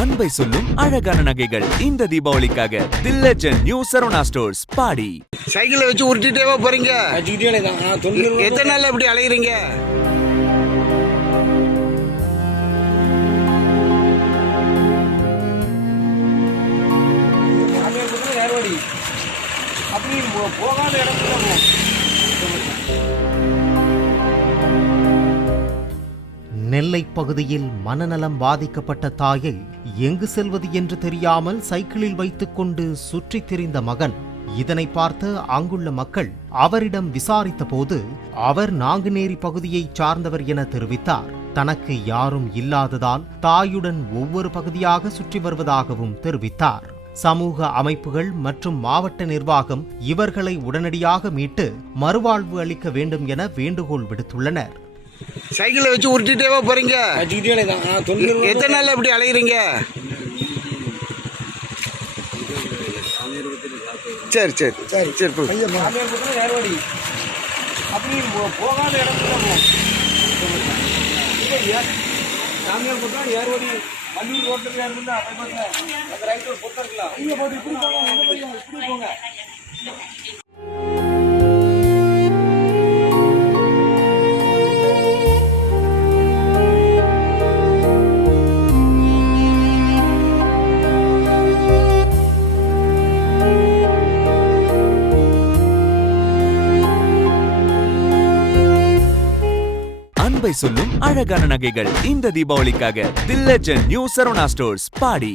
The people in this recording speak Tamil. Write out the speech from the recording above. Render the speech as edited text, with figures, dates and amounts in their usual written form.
அன்பை சொல்லும் அழகான நகைகள் இந்த தீபாவளிக்காக தி லெஜெண்ட் நியூ சரவணா ஸ்டோர்ஸ் பாடி. சைக்கிளை வச்சு உருட்டிட்டேவா போறீங்க? எத்தனை நாள் எப்படி அலைகிறீங்க? போகாத இடத்துல நெல்லை பகுதியில் மனநலம் பாதிக்கப்பட்ட தாயை எங்கு செல்வது என்று தெரியாமல் சைக்கிளில் வைத்துக்கொண்டு சுற்றித் திரிந்த மகன். இதனை பார்த்து அங்குள்ள மக்கள் அவரிடம் விசாரித்த போது அவர் நாங்குநேரி பகுதியைச் சார்ந்தவர் என தெரிவித்தார். தனக்கு யாரும் இல்லாததால் தாயுடன் ஒவ்வொரு பகுதியாக சுற்றி வருவதாகவும் தெரிவித்தார். சமூக அமைப்புகள் மற்றும் மாவட்ட நிர்வாகம் இவர்களை உடனடியாக மீட்டு மறுவாழ்வு அளிக்க வேண்டும் என வேண்டுகோள் விடுத்துள்ளனர். சைக்கிளை வச்சு உருட்டிட்டேவா போறீங்க? எத்தனை நாள் எப்படி அலைகிறீங்க? சரி சரி சரி சரி போகாத இடத்துல ஏர்வடி வள்ளூர் ரோட்டுல இருந்தா அந்த ரைட்டு போட்டுருக்கலாம். இங்க போட்டு இப்படி போங்க, இப்படி போங்க. அன்பை சொல்லும் அழகான நகைகள் இந்த தீபாவளிக்காக தி லெஜெண்ட் நியூ சரவணா ஸ்டோர்ஸ் பாடி.